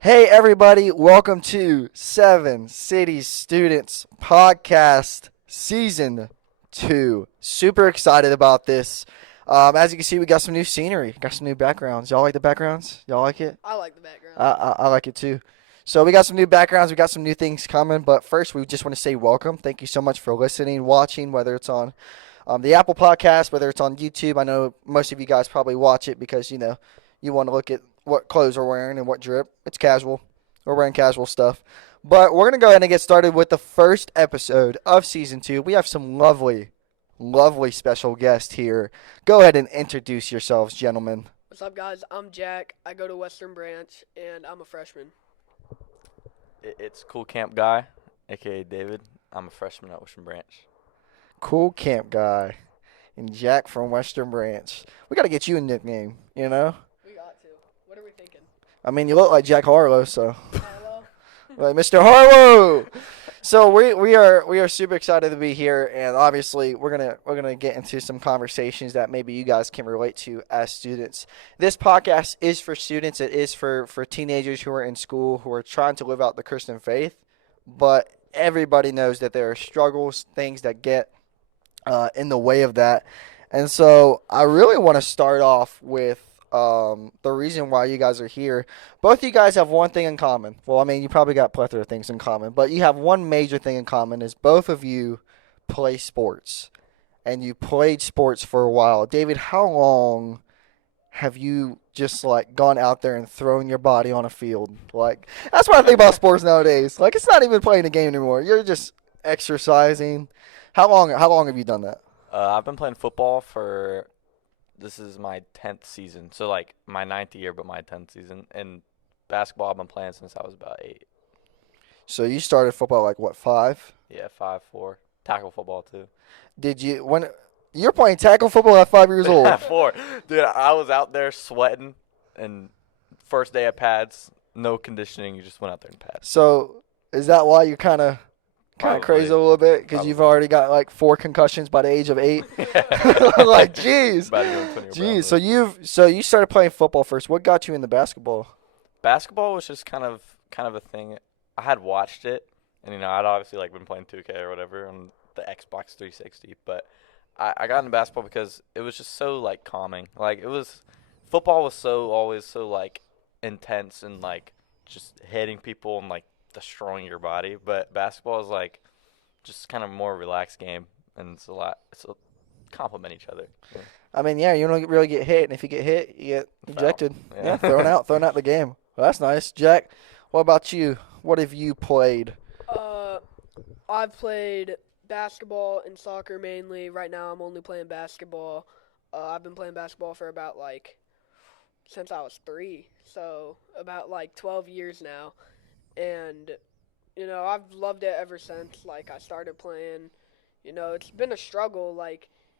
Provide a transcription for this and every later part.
Hey everybody, welcome to Seven Cities Students Podcast Season 2. Super excited about this. As you can see, we got some new scenery, got some new backgrounds. Y'all like the backgrounds? Y'all like it? I like the background. I like it too. So we got some new backgrounds, we got some new things coming, but first we just want to say welcome. Thank you so much for listening, watching, whether it's on the Apple Podcast, whether it's on YouTube. I know most of you guys probably watch it because, you want to look at what clothes we're wearing and what drip. It's casual. We're wearing casual stuff. But we're going to go ahead and get started with the first episode of Season 2. We have some lovely, lovely special guests here. Go ahead and introduce yourselves, gentlemen. What's up, guys? I'm Jack. I go to Western Branch, and I'm a freshman. It's Cool Camp Guy, aka David. I'm a freshman at Western Branch. Cool camp guy. And Jack from Western Branch. We got to get you a nickname, you know? We got to. What are we thinking? I mean, you look like Jack Harlow, so. Hello? Like Mr. Harlow. So we are super excited to be here, and obviously we're gonna get into some conversations that maybe you guys can relate to as students. This podcast is for students. It is for teenagers who are in school who are trying to live out the Christian faith, but everybody knows that there are struggles, things that get in the way of that, and so I really want to start off with the reason why you guys are here. Both of you guys have one thing in common. Well, I mean, you probably got a plethora of things in common, but you have one major thing in common is both of you play sports, and you played sports for a while. David, how long have you just like gone out there and thrown your body on a field? Like that's what I think about sports nowadays. Like it's not even playing a game anymore. You're just exercising. How long have you done that? I've been playing football for this is my 10th season, so like my ninth year, but my 10th season. And basketball I've been playing since I was about 8. So you started football like what, 5? Yeah, 5, 4. Tackle football too. Did you when you're playing tackle football at 5 years old? 4, dude. I was out there sweating, and first day of pads, no conditioning. You just went out there in pads. So is that why you're kind of Probably. crazy a little bit? Because you've already got like 4 concussions by the age of 8. Like, jeez, About to go to 20 jeez. So you started playing football first. What got you into basketball? Basketball was just kind of a thing. I had watched it, and I'd obviously like been playing 2K or whatever on the Xbox 360, but I got into basketball because it was just so like calming. Like football was always so like intense and like just hitting people and like destroying your body, but basketball is like just kind of more relaxed game, and it's a complement each other. Yeah. I mean, yeah, you don't really get hit, and if you get hit, you get ejected. Yeah, thrown out the game. Well, that's nice. Jack, what about you? What have you played? I've played basketball and soccer mainly. Right now, I'm only playing basketball. I've been playing basketball for about since I was 3, so about 12 years now. And, I've loved it ever since, I started playing. It's been a struggle,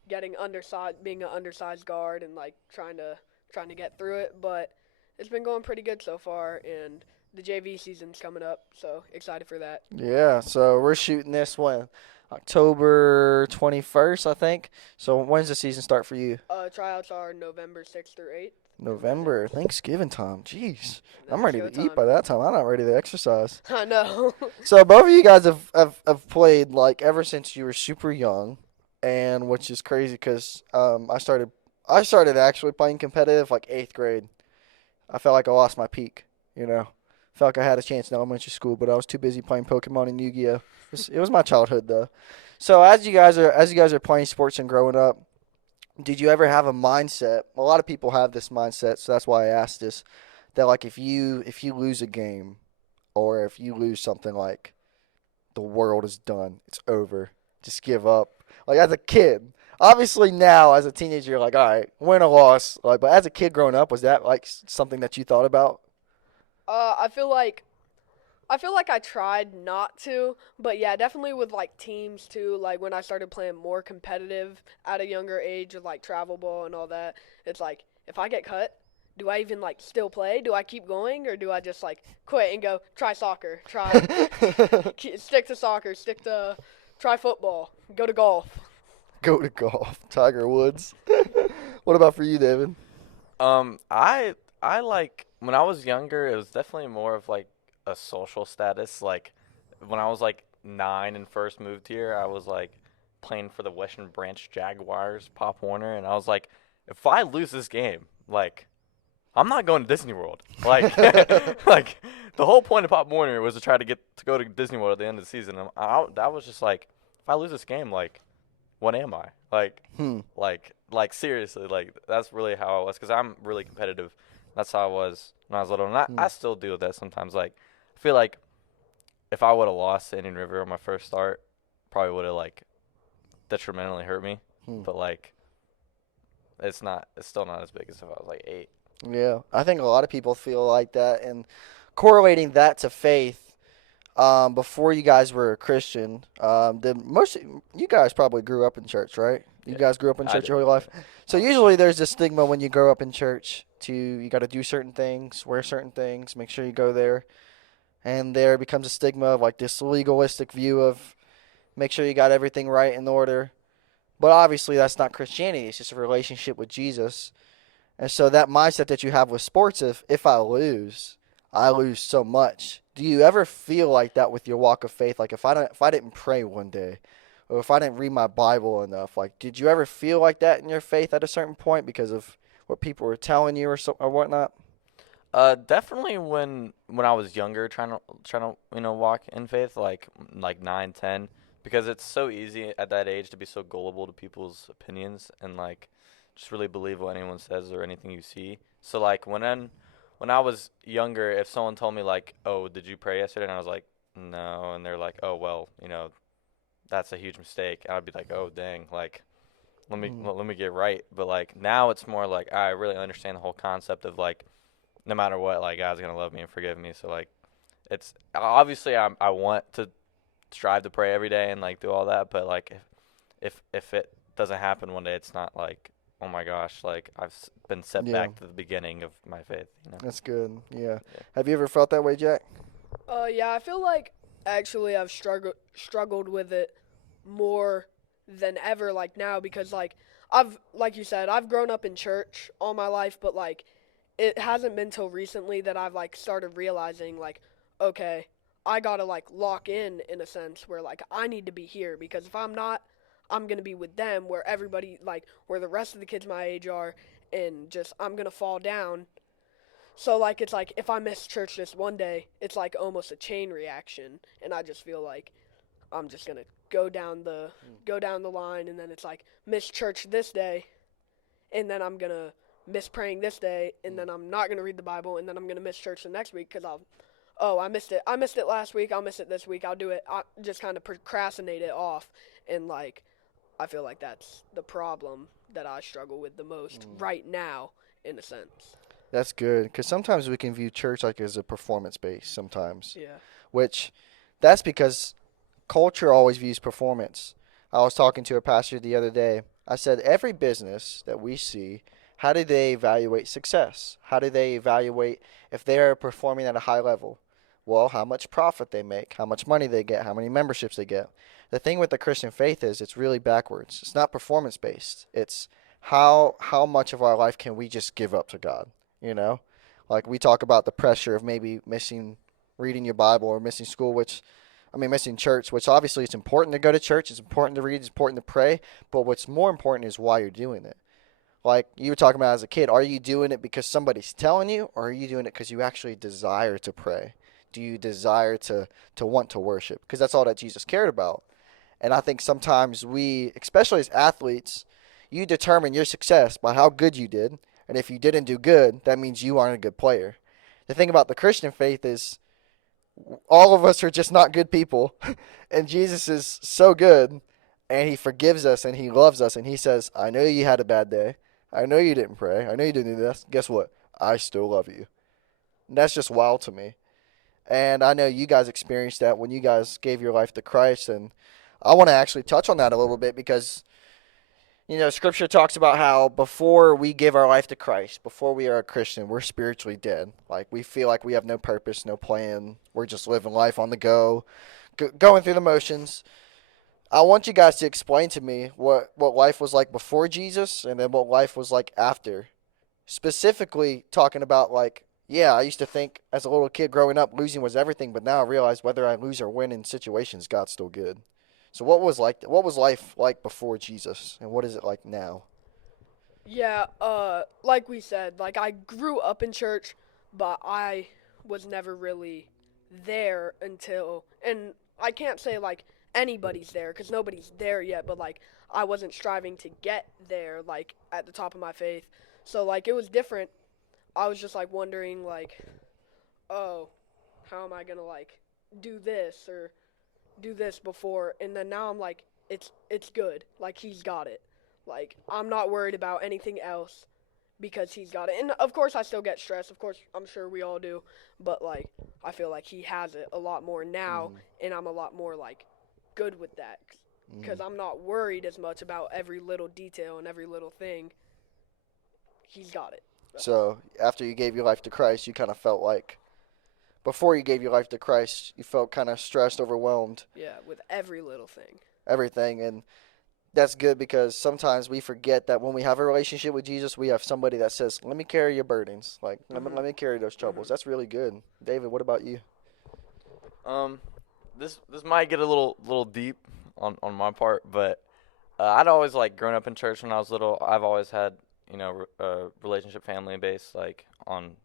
being an undersized guard and, trying to get through it. But it's been going pretty good so far, and the JV season's coming up, so excited for that. Yeah, so we're shooting this when? October 21st, I think. So when's the season start for you? Tryouts are November 6th through 8th. November, Thanksgiving time. Jeez, I'm ready to Thanksgiving eat by that time. I'm not ready to exercise. I know. So both of you guys have played ever since you were super young, and which is crazy because I started actually playing competitive 8th grade. I felt like I lost my peak, Felt like I had a chance in elementary school, but I was too busy playing Pokemon and Yu-Gi-Oh. It was my childhood though. So as you guys are playing sports and growing up, did you ever have a mindset? A lot of people have this mindset, so that's why I asked this. That if you lose a game, or if you lose something, the world is done, it's over, just give up. As a kid, obviously now as a teenager, you're all right, win or loss. But as a kid growing up, was that something that you thought about? I feel like I tried not to, but yeah, definitely with teams too. When I started playing more competitive at a younger age with travel ball and all that, it's if I get cut, do I even still play? Do I keep going, or do I just quit and go try soccer, stick to soccer, try football, go to golf? Go to golf, Tiger Woods. What about for you, David? I I like when I was younger, it was definitely more of like a social status. Like when I was like 9 and first moved here, I was like playing for the Western Branch Jaguars, Pop Warner, and I was like, if I lose this game, like I'm not going to Disney World. Like, like the whole point of Pop Warner was to try to get to go to Disney World at the end of the season. And that was just like, if I lose this game, like, what am I? Hmm. Like seriously, like that's really how I was because I'm really competitive. That's how I was when I was little, and Hmm. I still do that sometimes. Like, I feel like if I would have lost to Indian River on my first start, probably would have like detrimentally hurt me. Hmm. But like, it's still not as big as if I was like 8. Yeah, I think a lot of people feel like that, and correlating that to faith. Before you guys were a Christian, you guys probably grew up in church, right? You Yeah, guys grew up in I church did. your whole life. Yeah. So usually there's this stigma when you grow up in church to you got to do certain things, wear certain things, make sure you go there, and there becomes a stigma of like this legalistic view of make sure you got everything right in order. But obviously that's not Christianity. It's just a relationship with Jesus. And so that mindset that you have with sports, if I lose so much. Do you ever feel like that with your walk of faith? Like if I didn't pray one day, or if I didn't read my Bible enough, like did you ever feel like that in your faith at a certain point because of what people were telling you or whatnot? Definitely when I was younger, trying to walk in faith, like 9, 10, because it's so easy at that age to be so gullible to people's opinions and like just really believe what anyone says or anything you see. So like when I was younger, if someone told me like, "Oh, did you pray yesterday?" and I was like, "No," and they're like, "Oh well, that's a huge mistake," and I'd be like, "Oh dang, like Mm, let me get right." But like now it's more like I really understand the whole concept of like no matter what, like God's gonna love me and forgive me. So like, it's obviously I want to strive to pray every day and like do all that, but like if it doesn't happen one day, it's not like oh my gosh, like been set yeah, back to the beginning of my faith. that's good. Yeah. Yeah. Have you ever felt that way, Jack? Yeah, I feel like actually I've struggled with it more than ever like now because I've like you said, I've grown up in church all my life, but like it hasn't been till recently that I've like started realizing like okay, I got to like lock in a sense where like I need to be here because if I'm not, I'm going to be with them where everybody like where the rest of the kids my age are and just I'm going to fall down. So like it's like if I miss church just one day, it's like almost a chain reaction and I just feel like I'm just going to go down the line and then it's like miss church this day and then I'm going to miss praying this day and then I'm not going to read the Bible and then I'm going to miss church the next week cuz I missed it. I missed it last week. I'll miss it this week. I'll do it. I just kind of procrastinate it off and like I feel like that's the problem that I struggle with the most Mm. right now in a sense. That's good because sometimes we can view church like as a performance base sometimes, Yeah. which that's because culture always views performance. I was talking to a pastor the other day. I said, every business that we see, how do they evaluate success? How do they evaluate if they're performing at a high level? Well, how much profit they make, how much money they get, how many memberships they get. The thing with the Christian faith is it's really backwards. It's not performance based. It's how much of our life can we just give up to God, you know? Like we talk about the pressure of maybe missing reading your Bible or missing school, missing church, which obviously it's important to go to church, it's important to read, it's important to pray, but what's more important is why you're doing it. Like you were talking about as a kid, are you doing it because somebody's telling you, or are you doing it because you actually desire to pray? Do you desire to want to worship? Because that's all that Jesus cared about. And I think sometimes we, especially as athletes, you determine your success by how good you did. And if you didn't do good, that means you aren't a good player. The thing about the Christian faith is all of us are just not good people. And Jesus is so good. And he forgives us and he loves us. And he says, I know you had a bad day. I know you didn't pray. I know you didn't do this. Guess what? I still love you. And that's just wild to me. And I know you guys experienced that when you guys gave your life to Christ. And I want to actually touch on that a little bit because, Scripture talks about how before we give our life to Christ, before we are a Christian, we're spiritually dead. Like we feel like we have no purpose, no plan. We're just living life on the go, going through the motions. I want you guys to explain to me what life was like before Jesus and then what life was like after specifically talking about like, yeah, I used to think as a little kid growing up losing was everything, but now I realize whether I lose or win in situations, God's still good. So what was life like before Jesus, and what is it like now? Yeah, like we said, like I grew up in church, but I was never really there until, and I can't say like anybody's there because nobody's there yet, but like I wasn't striving to get there like at the top of my faith. So like it was different. I was just like wondering like, oh, how am I going to like do this or do this before, and then now I'm like it's good. Like he's got it. Like I'm not worried about anything else because he's got it. And of course I still get stressed. Of course I'm sure we all do, but like I feel like he has it a lot more now, Mm, and I'm a lot more like good with that because mm. I'm not worried as much about every little detail and every little thing. He's got it. So after you gave your life to Christ, you kind of felt like before you gave your life to Christ, you felt kind of stressed, overwhelmed, Yeah, with every little thing. everything, and that's good because sometimes we forget that when we have a relationship with Jesus, we have somebody that says, "Let me carry your burdens. Like, let Mhm. me carry those troubles." Mhm. That's really good. David, what about you? Um, this might get a little deep on my part, but I'd always like grown up in church when I was little. I've always had relationship family base like on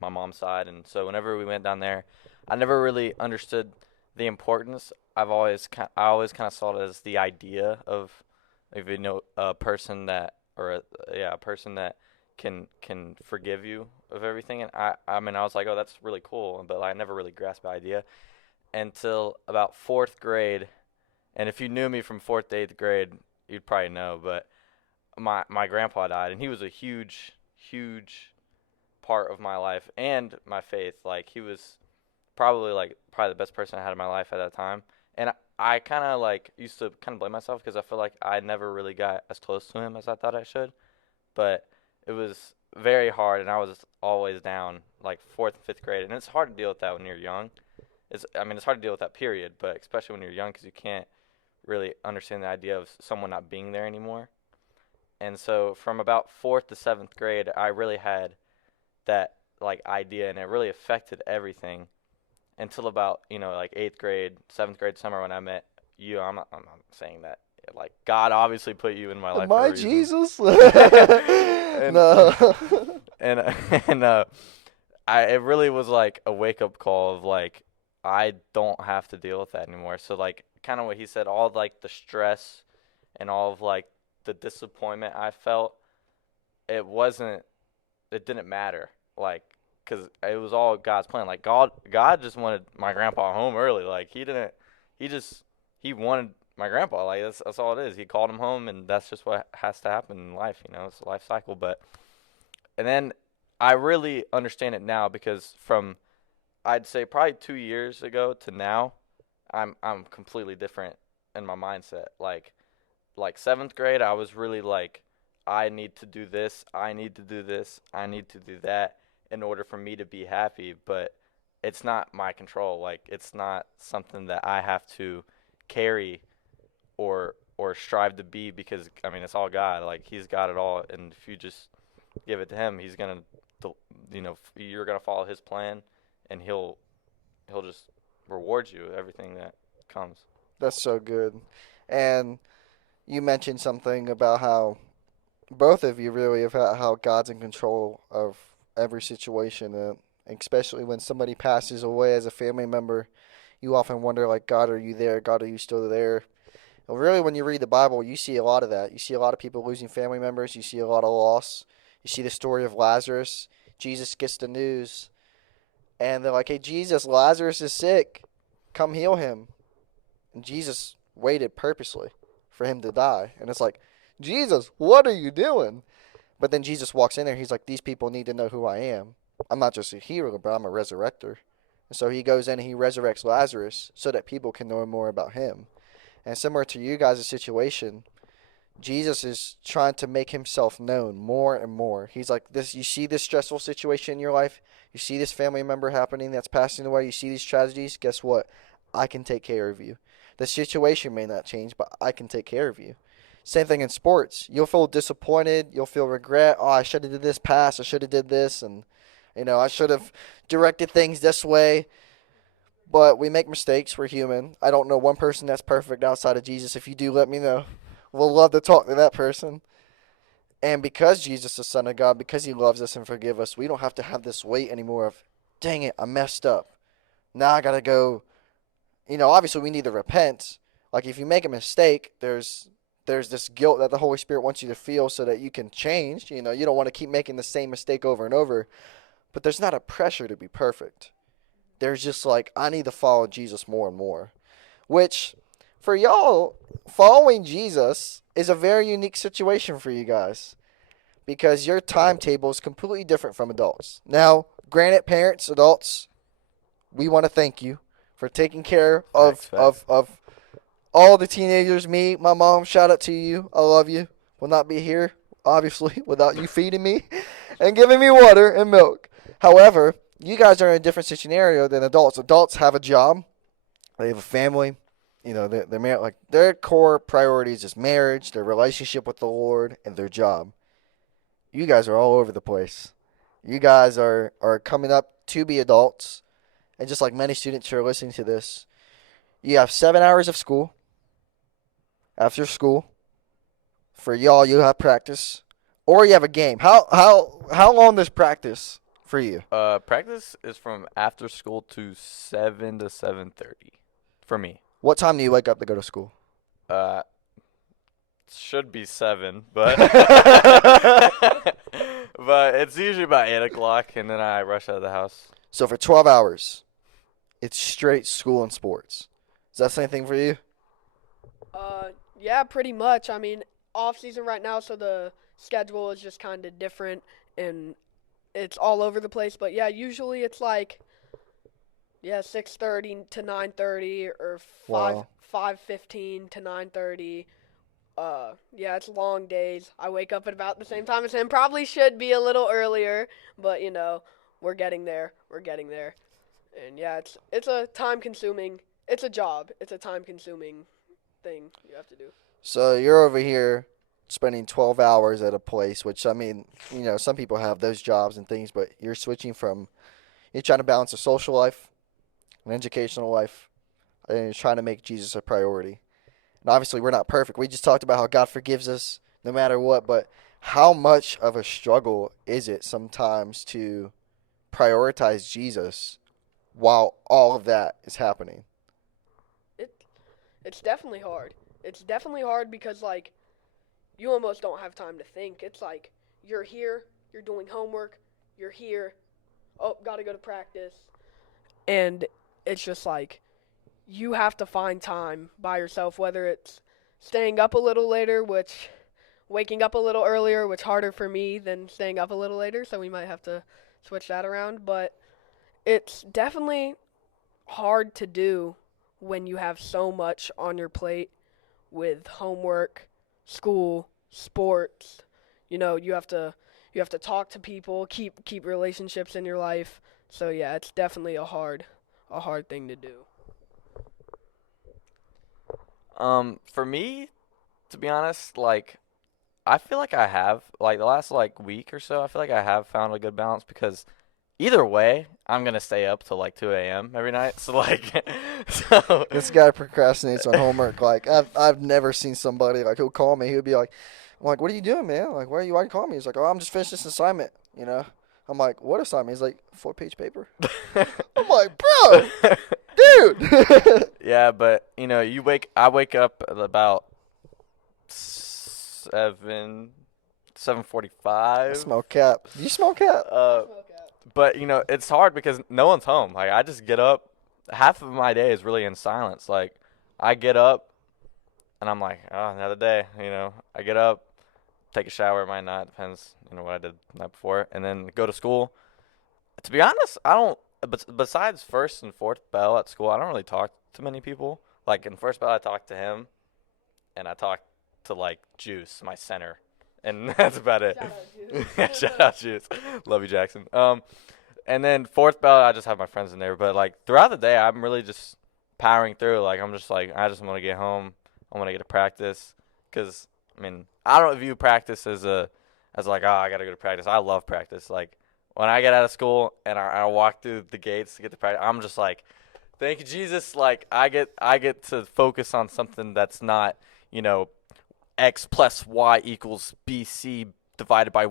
my mom's side, and so whenever we went down there, I never really understood the importance. I always kind of saw it as the idea of if you know a person that or a person that can forgive you of everything, and I mean I was like, oh, that's really cool, but I never really grasped the idea until about fourth grade. And if you knew me from fourth to eighth grade, you'd probably know. But my grandpa died, and he was a huge part of my life and my faith. Like he was probably the best person I had in my life at that time. And I kind of like used to kind of blame myself because I feel like I never really got as close to him as I thought I should. But it was very hard, and I was always down like fourth and fifth grade, and it's hard to deal with that when you're young. It's hard to deal with that period, but especially when you're young because you can't really understand the idea of someone not being there anymore. And so from about fourth to seventh grade, I really had that like idea, and it really affected everything until about like eighth grade, seventh grade summer when I met you. I'm not saying that like God obviously put you in my life for My a reason. Jesus? and No. and and it really was like a wake up call of like I don't have to deal with that anymore. So like kind of what he said, all like the stress and all of like the disappointment I felt, it wasn't, it didn't matter. Like, cause it was all God's plan. Like God just wanted my grandpa home early. Like he didn't, he just he wanted my grandpa. Like that's all it is. He called him home, and that's just what has to happen in life. It's a life cycle. But and then I really understand it now because from I'd say probably 2 years ago to now, I'm completely different in my mindset. Like seventh grade, I was really like, I need to do this, I need to do this, I need to do that in order for me to be happy. But it's not my control. Like it's not something that I have to carry or strive to be because I mean it's all God. Like He's got it all, and if you just give it to Him, He's gonna, you're gonna follow His plan, and He'll just reward you everything that comes. That's so good. And you mentioned something about how both of you really have how God's in control of every situation, especially when somebody passes away as a family member. You often wonder, like, God, are you there? God, are you still there? Well, really, when you read the Bible, you see a lot of that. You see a lot of people losing family members. You see a lot of loss. You see the story of Lazarus. Jesus gets the news, and they're like, "Hey, Jesus, Lazarus is sick. Come heal him." And Jesus waited purposely for him to die. And it's like, Jesus, what are you doing? But then Jesus walks in there. He's like, these people need to know who I am. I'm not just a hero, but I'm a resurrector. And so he goes in and he resurrects Lazarus so that people can know more about him. And similar to you guys' situation, Jesus is trying to make himself known more and more. He's like, this. You see this stressful situation in your life? You see this family member happening that's passing away? You see these tragedies? Guess what? I can take care of you. The situation may not change, but I can take care of you. Same thing in sports. You'll feel disappointed. You'll feel regret. Oh, I should have did this pass. I should have did this, and I should have directed things this way. But we make mistakes. We're human. I don't know one person that's perfect outside of Jesus. If you do, let me know. We'll love to talk to that person. And because Jesus is the Son of God, because he loves us and forgive us, we don't have to have this weight anymore of, dang it, I messed up. Now I got to go. Obviously we need to repent. Like if you make a mistake, there's this guilt that the Holy Spirit wants you to feel so that you can change. You don't want to keep making the same mistake over and over. But there's not a pressure to be perfect. There's just like, I need to follow Jesus more and more. Which, for y'all, following Jesus is a very unique situation for you guys. Because your timetable is completely different from adults. Now, granted, parents, adults, we want to thank you for taking care of all the teenagers. Me, my mom, shout out to you. I love you. Will not be here, obviously, without you feeding me and giving me water and milk. However, you guys are in a different scenario than adults. Adults have a job. They have a family. They're married. Like their core priorities is marriage, their relationship with the Lord, and their job. You guys are all over the place. You guys are coming up to be adults. And just like many students who are listening to this, you have 7 hours of school. After school, for y'all, you have practice. Or you have a game. How long is practice for you? Practice is from after school to 7 to 7:30 for me. What time do you wake up to go to school? Should be 7, but but it's usually about 8 o'clock, and then I rush out of the house. So for 12 hours, it's straight school and sports. Is that the same thing for you? Yeah, pretty much. I mean, off season right now, so the schedule is just kind of different and it's all over the place. But yeah, usually it's like 6:30 to 9:30 or Wow. 5:15 to 9:30. Yeah, it's long days. I wake up at about the same time as him. Probably should be a little earlier, but we're getting there. We're getting there. And yeah, it's a time-consuming. It's a job. It's a time-consuming thing you have to do. So you're over here spending 12 hours at a place, which, I mean, some people have those jobs and things, but you're trying to balance a social life, an educational life, and you're trying to make Jesus a priority. And obviously, we're not perfect. We just talked about how God forgives us no matter what, but how much of a struggle is it sometimes to prioritize Jesus while all of that is happening? It's definitely hard. It's definitely hard because, like, you almost don't have time to think. It's like, you're here, you're doing homework, you're here, oh, gotta go to practice. And it's just like, you have to find time by yourself, whether it's staying up a little later, waking up a little earlier, which harder for me than staying up a little later, so we might have to switch that around. But it's definitely hard to do when you have so much on your plate with homework, school, sports. You have to talk to people, keep relationships in your life. So yeah, it's definitely a hard thing to do. For me, to be honest, like I feel like I have like the last week or so, I feel like I have found a good balance because either way, I'm gonna stay up till 2 a.m. every night. So so This guy procrastinates on homework. Like I've never seen somebody who'll call me. He'll be like, I'm like, what are you doing, man? Like, why you calling me? He's like, oh, I'm just finishing this assignment. I'm like, what assignment? He's like, 4-page paper. I'm like, bro, dude. Yeah, but I wake up at about 7:45. Smoke cap. Do you smoke cap? But it's hard because no one's home. Like I just get up. Half of my day is really in silence. Like I get up and I'm like, oh, another day. I get up, take a shower, might not, depends, what I did the night before, and then go to school. To be honest, I don't. But besides first and fourth bell at school, I don't really talk to many people. Like in first bell, I talk to him, and I talk to Juice, my center, and that's about it. Shout out, Juice. Yeah, shout out Juice. Love you, Jackson. And then fourth bell, I just have my friends in there. But throughout the day, I'm really just powering through. I'm just I just want to get home. I want to get to practice, because I mean, I don't view practice as like, oh, I gotta go to practice. I love practice. Like when I get out of school and I walk through the gates to get to practice, I'm just like, thank you, Jesus. Like I get to focus on something that's not, you know, x plus y equals bc divided by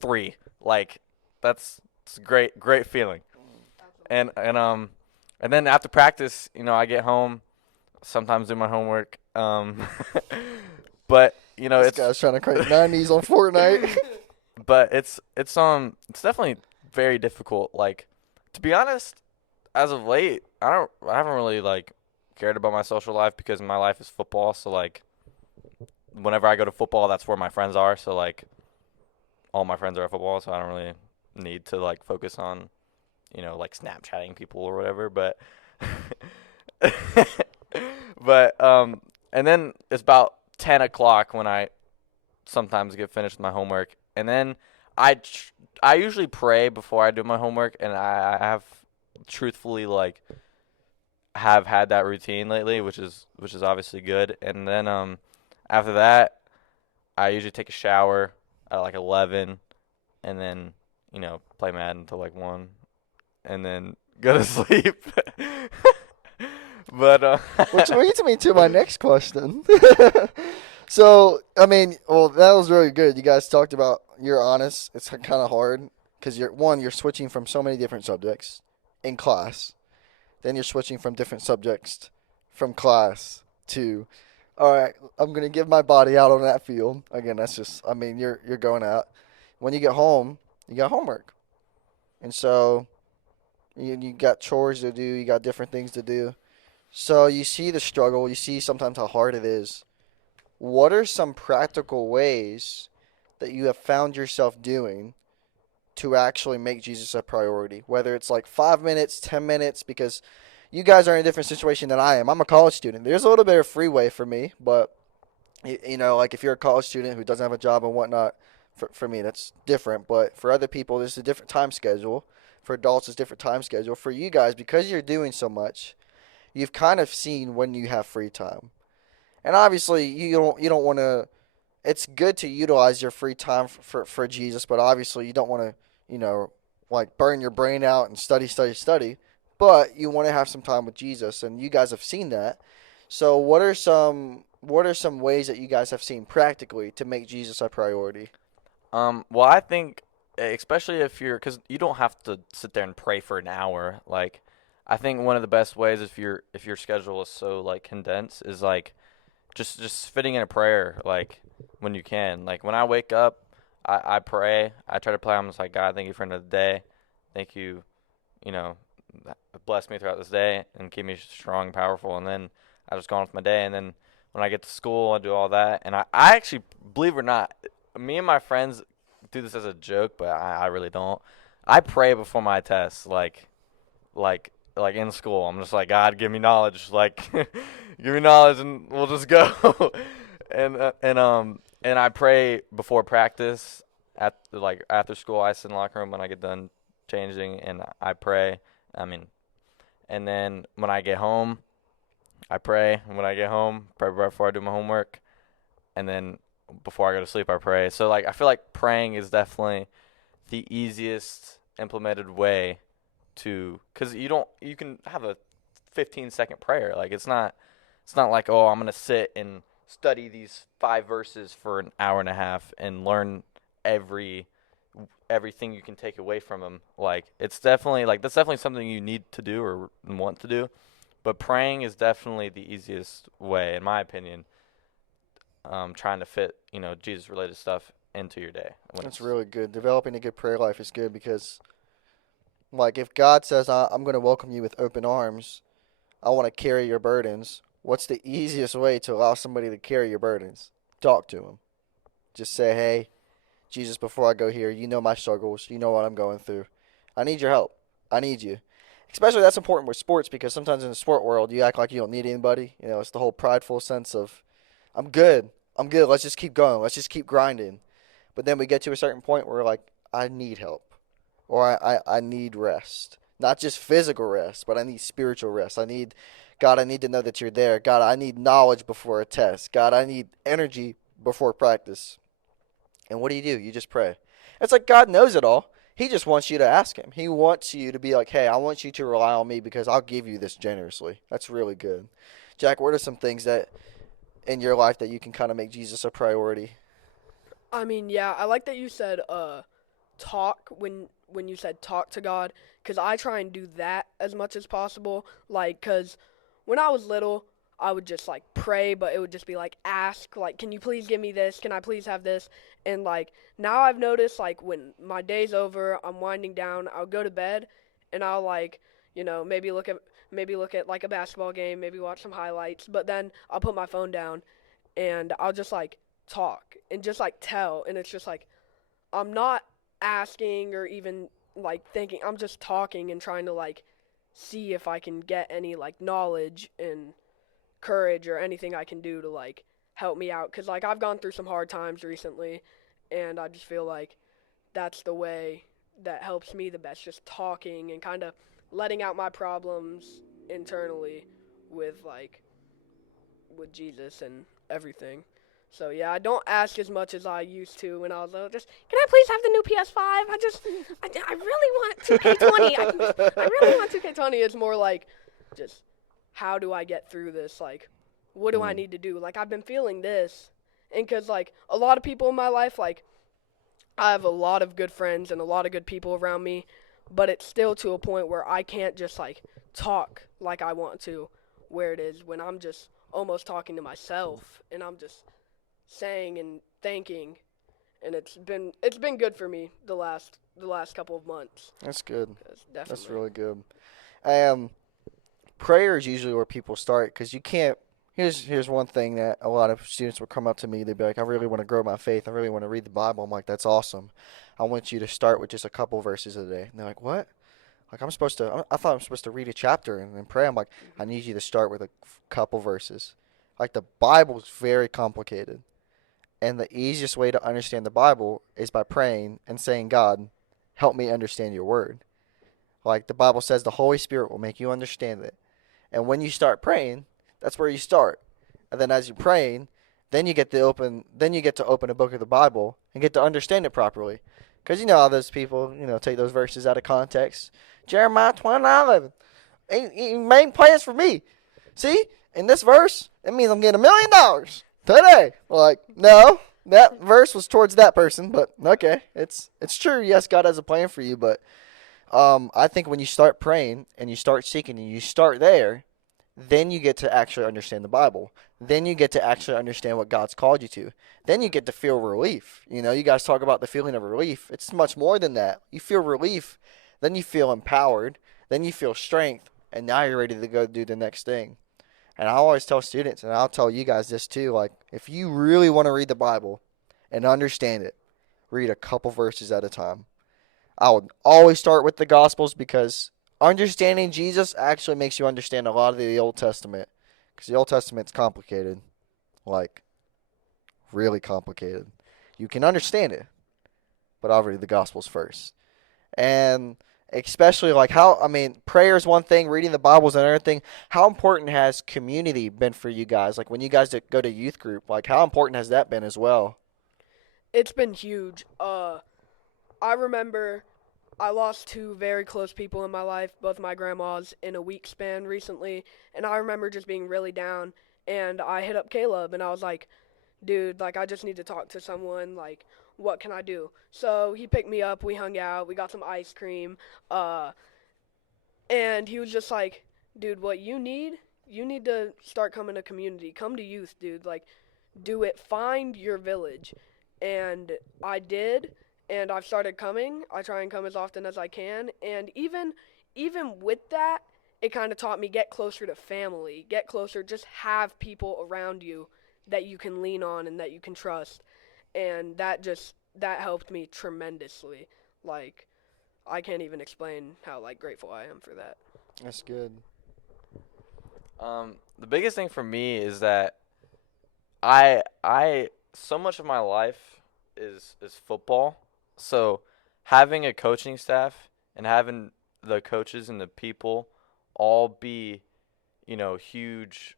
3. Like it's a great feeling. And then after practice, I get home, sometimes do my homework. But This guy's trying to crank 90s on Fortnite. but it's definitely very difficult. Like, to be honest, as of late, I haven't really like cared about my social life because my life is football. So like, whenever I go to football, that's where my friends are. So like, all my friends are at football, so I don't really need to like focus on, like Snapchatting people or whatever. But and then it's about 10 o'clock when I sometimes get finished with my homework, and then I usually pray before I do my homework, and I have truthfully like have had that routine lately, which is obviously good. And then after that, I usually take a shower at like 11, and then play Madden until like 1, and then go to sleep. But Which leads me to my next question. So, I mean, well, that was really good. You guys talked about you're honest. It's kind of hard because you're switching from so many different subjects in class. Then you're switching from different subjects from class to, all right, I'm going to give my body out on that field. Again, that's just, I mean, you're going out. When you get home, you got homework. And so you got chores to do, you got different things to do. So you see the struggle, you see sometimes how hard it is. What are some practical ways that you have found yourself doing to actually make Jesus a priority? Whether it's like 5 minutes, 10 minutes, because you guys are in a different situation than I am. I'm a college student. There's a little bit of freeway for me, but like if you're a college student who doesn't have a job and whatnot, for me that's different. But for other people, there's a different time schedule. For adults, it's a different time schedule. For you guys, because you're doing so much, you've kind of seen when you have free time. And obviously, you don't want to. It's good to utilize your free time for Jesus, but obviously, you don't want to, like burn your brain out and study. But you want to have some time with Jesus, and you guys have seen that. So, what are some ways that you guys have seen practically to make Jesus a priority? Well, I think, especially because you don't have to sit there and pray for an hour. Like, I think one of the best ways if your schedule is so like condensed is like just fitting in a prayer like when you can. Like when I wake up, I pray. I try to pray. I'm just like, God, thank you for another day. Thank you, bless me throughout this day and keep me strong and powerful. And then I just go on with my day. And then when I get to school, I do all that. And I actually, believe it or not, me and my friends do this as a joke, but I really don't. I pray before my tests, like in school. I'm just like, God, give me knowledge, like give me knowledge, and we'll just go. And I pray before practice after school. I sit in the locker room when I get done changing, and I pray. I mean, and then when I get home, I pray. And when I get home, pray right before I do my homework, and then before I go to sleep, I pray. So like I feel like praying is definitely the easiest implemented way because you can have a 15-second prayer. Like it's not like, oh, I'm gonna sit and study these 5 verses for an hour and a half and learn everything you can take away from them. Like it's definitely like that's definitely something you need to do or want to do, but praying is definitely the easiest way, in my opinion. Trying to fit Jesus related stuff into your day. That's really good. Developing a good prayer life is good because, like, if God says, I'm going to welcome you with open arms, I want to carry your burdens, what's the easiest way to allow somebody to carry your burdens? Talk to him. Just say, hey, Jesus, before I go here, you know my struggles. You know what I'm going through. I need your help. I need you. Especially that's important with sports because sometimes in the sport world, you act like you don't need anybody. It's the whole prideful sense of, I'm good. Let's just keep going. Let's just keep grinding. But then we get to a certain point where we're like, I need help. Or I need rest. Not just physical rest, but I need spiritual rest. God, I need to know that you're there. God, I need knowledge before a test. God, I need energy before practice. And what do? You just pray. It's like God knows it all. He just wants you to ask him. He wants you to be like, hey, I want you to rely on me because I'll give you this generously. That's really good. Jack, what are some things that in your life that you can kind of make Jesus a priority? I mean, yeah, I like that you said talk when you said talk to God, cuz I try and do that as much as possible, like cuz when I was little, I would just like pray, but it would just be like ask, like can you please give me this? Can I please have this? And like now I've noticed like when my day's over, I'm winding down, I'll go to bed and I'll like, maybe look at like a basketball game, maybe watch some highlights, but then I'll put my phone down and I'll just like talk and just like tell, and it's just like I'm not asking or even like thinking. I'm just talking and trying to like see if I can get any like knowledge and courage or anything I can do to like help me out, cuz like I've gone through some hard times recently and I just feel like that's the way that helps me the best, just talking and kind of letting out my problems internally with like with Jesus and everything. So yeah, I don't ask as much as I used to when I was little. Just can I please have the new PS5? I really want 2K20. I really want 2K20. It's more like just how do I get through this? Like what do I Mm. need to do? Like I've been feeling this, and cause like a lot of people in my life, like I have a lot of good friends and a lot of good people around me, but it's still to a point where I can't just like talk like I want to, where it is when I'm just almost talking to myself and I'm just saying and thinking, and it's been good for me the last couple of months. That's good. 'Cause That's definitely. really good. Um, Prayer is usually where people start because you can't. Here's one thing that a lot of students will come up to me. They'd be like, "I really want to grow my faith. I really want to read the Bible." I'm like, "That's awesome. I want you to start with just a couple verses a day." And they're like, "What? Like I'm supposed to? I thought I'm supposed to read a chapter and then pray." I'm like, "I need you to start with a couple verses." Like the Bible's very complicated, and the easiest way to understand the Bible is by praying and saying, "God, help me understand your word." Like the Bible says, the Holy Spirit will make you understand it. And when you start praying, that's where you start. And then as you're praying, then you get to open a book of the Bible and get to understand it properly. Because you know how those people, take those verses out of context. Jeremiah 29:11. He made plans for me. See, in this verse, it means I'm getting $1 million today. Like, no, that verse was towards that person, but okay, it's true. Yes, God has a plan for you, but I think when you start praying and you start seeking and you start there, then you get to actually understand the Bible. Then you get to actually understand what God's called you to. Then you get to feel relief. You guys talk about the feeling of relief. It's much more than that. You feel relief, then you feel empowered, then you feel strength, and now you're ready to go do the next thing. And I always tell students, and I'll tell you guys this too, like if you really want to read the Bible and understand it, read a couple verses at a time. I would always start with the Gospels because understanding Jesus actually makes you understand a lot of the Old Testament. Because the Old Testament's complicated, like really complicated. You can understand it, but I'll read the Gospels first. And especially like prayer is one thing, reading the Bible is another thing. How important has community been for you guys? Like when you guys go to youth group, like how important has that been as well? It's been huge. I remember I lost two very close people in my life, both my grandmas, in a week span recently, and I remember just being really down. And I hit up Caleb, and I was like, "Dude, like I just need to talk to someone. Like, what can I do?" So he picked me up. We hung out. We got some ice cream. Uh, and he was just like, "Dude, what you need to start coming to community. Come to youth, dude. Like, do it. Find your village." And I did, and I've started coming. I try and come as often as I can, and even with that, it kind of taught me get closer to family, get closer, just have people around you that you can lean on and that you can trust, and that helped me tremendously. Like I can't even explain how like grateful I am for that. That's good. The biggest thing for me is that I so much of my life is football. So having a coaching staff and having the coaches and the people all be, huge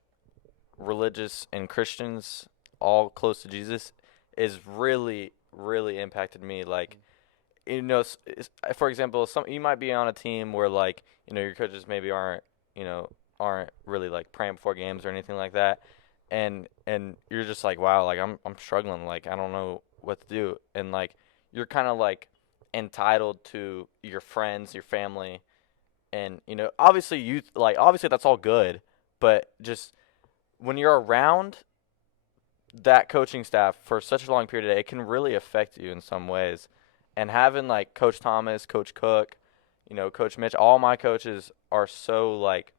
religious and Christians all close to Jesus is really, really impacted me. Like, for example, you might be on a team where like your coaches maybe aren't really like praying before games or anything like that, and you're just like, wow, like I'm struggling, like I don't know what to do, and like you're kind of like entitled to your friends, your family, and obviously obviously that's all good, but just when you're around that coaching staff for such a long period of day, it can really affect you in some ways. And having like Coach Thomas, Coach Cook, Coach Mitch, all my coaches are so like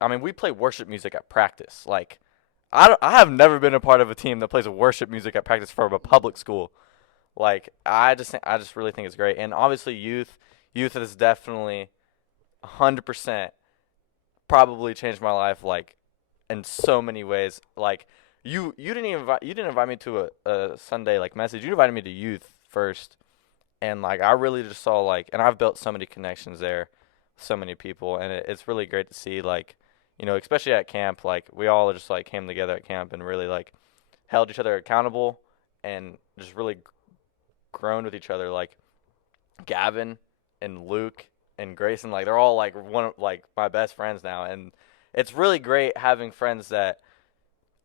I mean, we play worship music at practice. Like I have never been a part of a team that plays worship music at practice from a public school. Like I just really think it's great. And obviously youth has definitely 100% probably changed my life like in so many ways. Like you didn't invite me to a Sunday like message. You invited me to youth first, and like I really just saw like, and I've built so many connections there, so many people, and it's really great to see like, especially at camp, like we all just like came together at camp and really like held each other accountable and just really grown with each other. Like Gavin and Luke and Grayson, like they're all like one of like my best friends now, and it's really great having friends that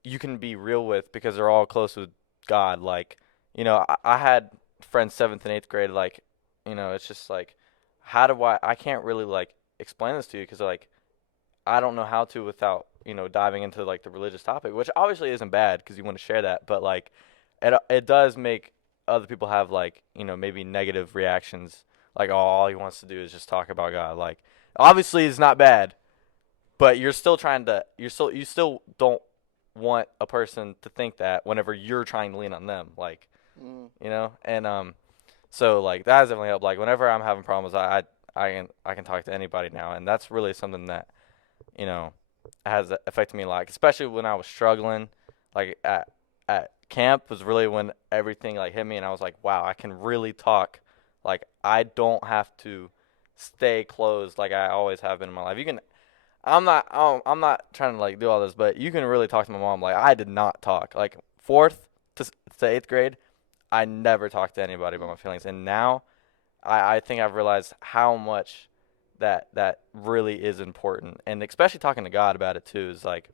you can be real with because they're all close with God. Like, I had friends 7th and 8th grade. Like, it's just like, how do I can't really like explain this to you because like I don't know how to without diving into like the religious topic, which obviously isn't bad because you want to share that, but like it does make other people have like maybe negative reactions. Like, oh, all he wants to do is just talk about God. Like, obviously it's not bad, but you still don't want a person to think that whenever you're trying to lean on them, like, and so like that has definitely helped. Like whenever I'm having problems, I can talk to anybody now, and that's really something that has affected me a lot, especially when I was struggling. Like at camp was really when everything like hit me, and I was like, wow, I can really talk. Like I don't have to stay closed like I always have been in my life. You can I'm not trying to like do all this, but you can really talk to my mom. Like I did not talk. Like 4th to 8th grade, I never talked to anybody about my feelings, and now I think I've realized how much that really is important, and especially talking to God about it too is like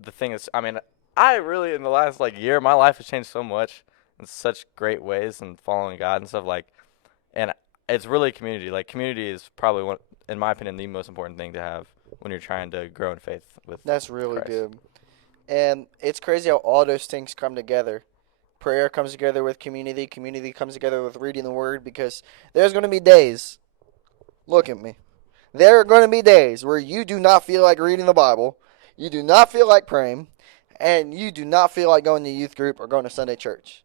the thing is. I mean, I really in the last like year, my life has changed so much in such great ways, and following God and stuff like, and it's really community. Like community is probably one, in my opinion, the most important thing to have when you're trying to grow in faith with That's really Christ. good. And it's crazy how all those things come together. Prayer comes together with community. Community comes together with reading the Word, because there's going to be days. Look at me. There are going to be days where you do not feel like reading the Bible, you do not feel like praying, and you do not feel like going to youth group or going to Sunday church.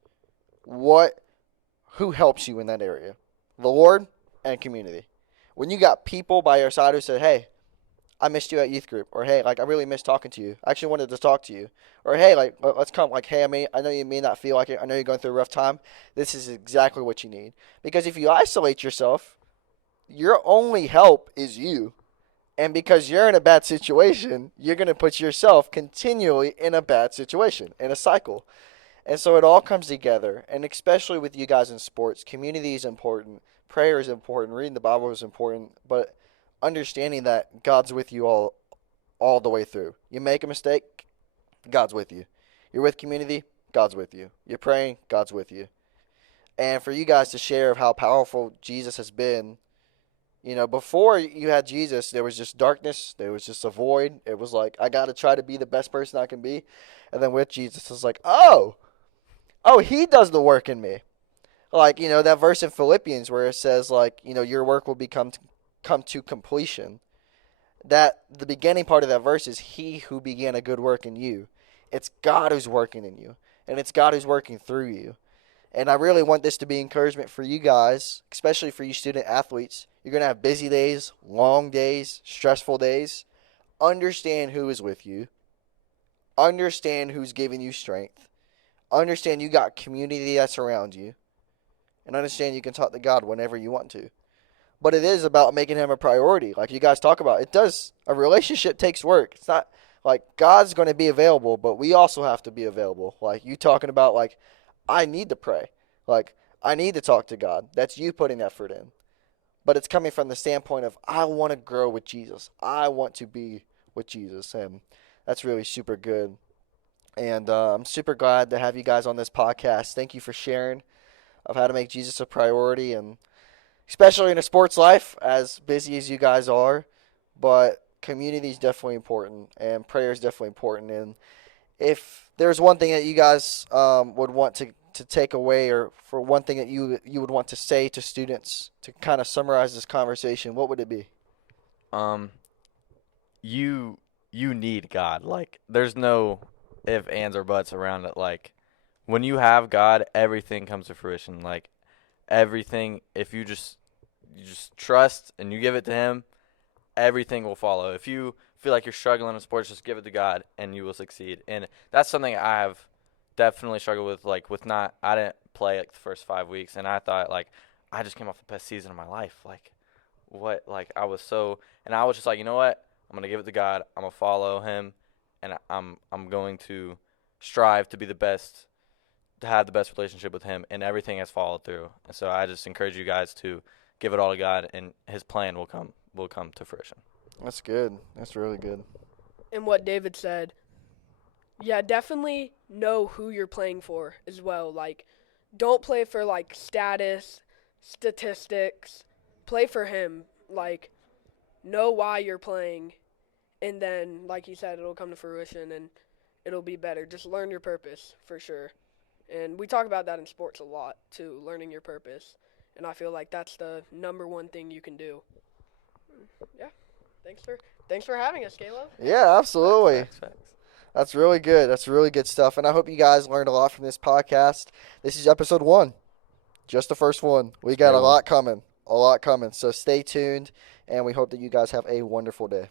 Who helps you in that area? The Lord and community. When you got people by your side who said, hey, I missed you at youth group, or hey, like I really missed talking to you. I actually wanted to talk to you, or hey, like let's come. Like hey, I know you may not feel like it. I know you're going through a rough time. This is exactly what you need. Because if you isolate yourself, your only help is you, and because you're in a bad situation, you're going to put yourself continually in a bad situation, in a cycle. And so it all comes together, and especially with you guys in sports, community is important, prayer is important, reading the Bible is important, but understanding that God's with you all the way through. You make a mistake, God's with you. You're with community, God's with you. You're praying, God's with you. And for you guys to share of how powerful Jesus has been, before you had Jesus, there was just darkness, there was just a void. It was like, I got to try to be the best person I can be. And then with Jesus, it's like, oh, he does the work in me. Like, that verse in Philippians where it says, like, your work will come to completion. That the beginning part of that verse is he who began a good work in you. It's God who's working in you, and it's God who's working through you. And I really want this to be encouragement for you guys, especially for you student athletes. You're going to have busy days, long days, stressful days. Understand who is with you. Understand who's giving you strength. Understand you got community that's around you. And understand you can talk to God whenever you want to. But it is about making him a priority. Like you guys talk about, a relationship takes work. It's not like God's going to be available, but we also have to be available. Like you talking about, like I need to pray, like I need to talk to God. That's you putting effort in, but it's coming from the standpoint of I want to grow with Jesus. I want to be with Jesus, and that's really super good. And I'm super glad to have you guys on this podcast. Thank you for sharing of how to make Jesus a priority, and especially in a sports life, as busy as you guys are. But community is definitely important, and prayer is definitely important. And if there's one thing that you guys would want to take away, or for one thing that you would want to say to students to kind of summarize this conversation, what would it be? Um, you you need God. Like there's no if, ands, or buts around it. Like when you have God, everything comes to fruition. Like everything, if you just trust and you give it to Him, everything will follow. If you feel like you're struggling in sports, just give it to God and you will succeed. And that's something I have definitely struggled with. Like with not, I didn't play like the first 5 weeks, and I thought like I just came off the best season of my life. Like what? Like and I was just like, you know what? I'm gonna give it to God. I'm gonna follow Him, and I'm going to strive to be the best, to have the best relationship with Him, and everything has followed through. And so I just encourage you guys to give it all to God, and His plan will come to fruition. That's good. That's really good. And what David said, yeah, definitely know who you're playing for as well. Like, don't play for like status, statistics. Play for Him. Like, know why you're playing, and then, like he said, it'll come to fruition and it'll be better. Just learn your purpose for sure. And we talk about that in sports a lot too, learning your purpose. And I feel like that's the number one thing you can do. Yeah. Thanks for having us, Caleb. Yeah, absolutely. Facts. That's really good. That's really good stuff. And I hope you guys learned a lot from this podcast. This is episode 1. Just the first one. We got a lot coming. A lot coming. So stay tuned, and we hope that you guys have a wonderful day.